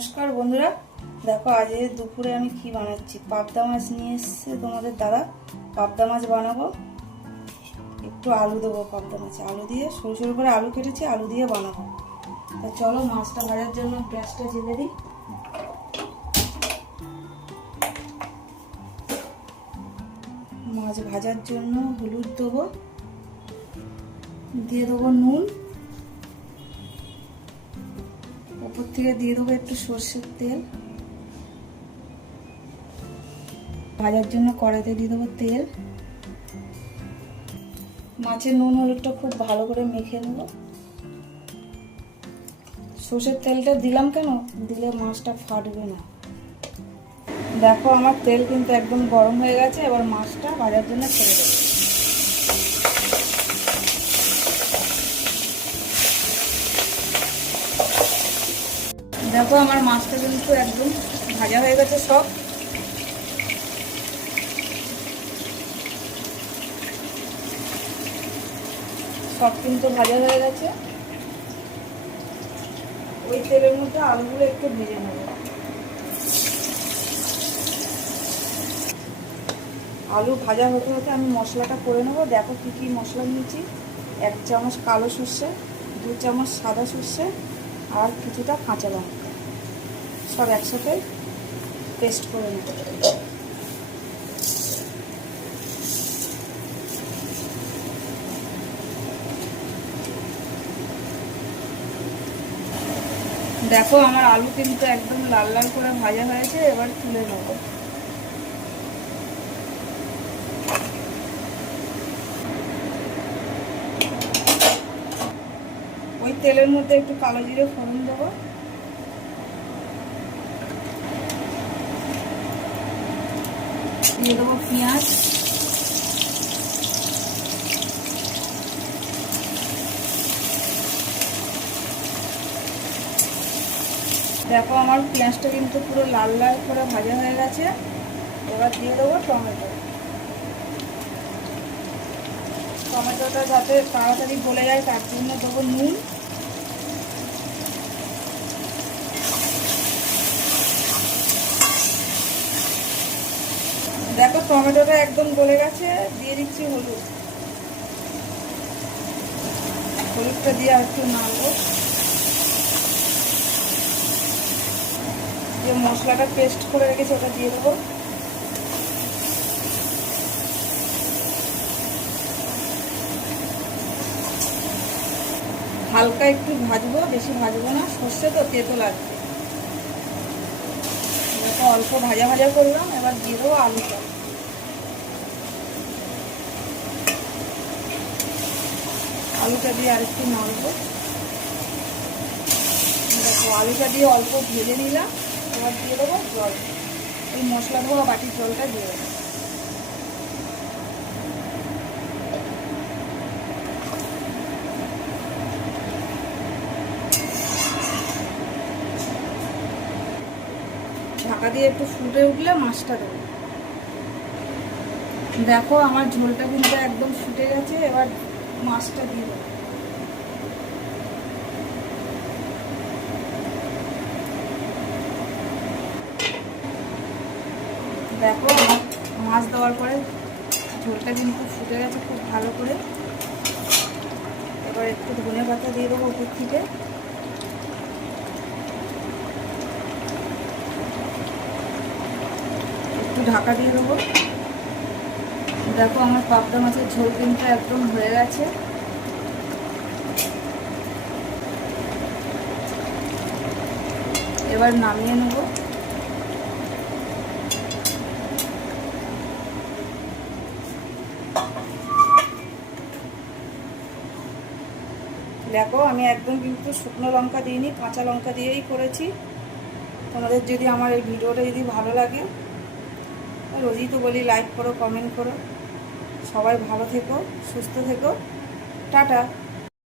নমস্কার বন্ধুরা, দেখো আজ দুপুরে আমি কি বানাচ্ছি। পাবদা মাছ নিয়ে এসেছে তোমাদের দাদা। পাবদা মাছ বানাবো, একটু আলু দেবো। পাবদা মাছে আলু দিয়ে সরু সরু করে আলু কেটেছি, আলু দিয়ে বানাবো। তা চলো মাছটা ভাজার জন্য গ্যাসটা জেলে দিই। মাছ ভাজার জন্য হলুদ দেবো, দিয়ে দেবো নুন, উপর থেকে দিয়ে দেবো একটু সর্ষের তেল। ভাজার জন্য কড়াইতে দিয়ে দেবো তেল। মাছের নুন হলুদটা খুব ভালো করে মেখে নেব। সর্ষের তেলটা দিলাম কেন, দিলে মাছটা ফাটবে না। দেখো আমার তেল কিন্তু একদম গরম হয়ে গেছে। এবার মাছটা ভাজার জন্য ছেড়ে দেবো। দেখো আমার মাছটা কিন্তু একদম ভাজা হয়ে গেছে। সব কিন্তু ভাজা হয়ে গেছে। ওই তেলের মধ্যে আলুগুলো একটু ভেজে নেব। আলু ভাজা হতে হতে আমি মশলাটা করে নেব। দেখো কি কি মশলা নিয়েছি। 1 চামচ কালো সর্ষে, 2 চামচ সাদা সর্ষে, আর কিছুটা কাঁচা লঙ্কা, সব একসাথে পেস্ট করে নেব। দেখো আমার আলু কিন্তু একদম লাল লাল করে ভাজা হয়েছে। এবার তুলে নেব। ওই তেলের মধ্যে একটু কালো জিরে ফোড়ন দেবো, দিয়ে দেবো পেঁয়াজ, দেখো আমার পেঁয়াজটা কিন্তু পুরো লাল লাল করে ভাজা হয়ে গেছে। এবার দিয়ে দেবো টমেটো। টমেটোটা যাতে তাড়াতাড়ি গলে যায় তার জন্য দেবো নুন। দেখো টমেটোটা একদম গলে গেছে। দিয়ে দিচ্ছি হলুদ। হলুদটা দিয়ে আর একটু নাড়বো। যে মশলাটা পেস্ট করে রেখেছি ওটা দিয়ে দেবো। হালকা একটু ভাজবো, বেশি ভাজবো না, সর্ষে তো তেতো লাগবে। এটা অল্প ভাজা ভাজা করলাম। এবার দিয়ে দেবো আলুটা। আলুটা দিয়ে আরেকটু নাড়বো। দেখো আলুটা দিয়ে অল্প ভেজে নিলাম। এবার দিয়ে দেবো জল। এই মশলা ধোয়া বাটির জলটা দিয়ে দেবো। ঢাকা দিয়ে একটু ফুটে উঠলে মাছটা দেবো। দেখো আমার ঝোলটা কিন্তু একদম ফুটে গেছে। এবার মাছটা দিয়ে দেবো। দেখো আমার মাছ দেওয়ার পরে ঝোলটা কিন্তু ফুটে গেছে খুব ভালো করে। এবার একটু ধনে পাতা দিয়ে দেবো উপর থেকে। একটু ঢাকা দিয়ে দেবো। দেখো আমার পাবদা মাছের ঝোল কিন্তু একদম হয়ে গেছে। এবার নামিয়ে নেব। দেখো আমি একদম কিন্তু শুকনো লঙ্কা দিইনি, কাঁচা লঙ্কা দিয়েই করেছি। তোমাদের যদি আমার এই ভিডিওটা যদি ভালো লাগে, রোজই তো বলি লাইক করো, কমেন্ট করো। সবাই ভালো থেকো, সুস্থ থেকো। টাটা।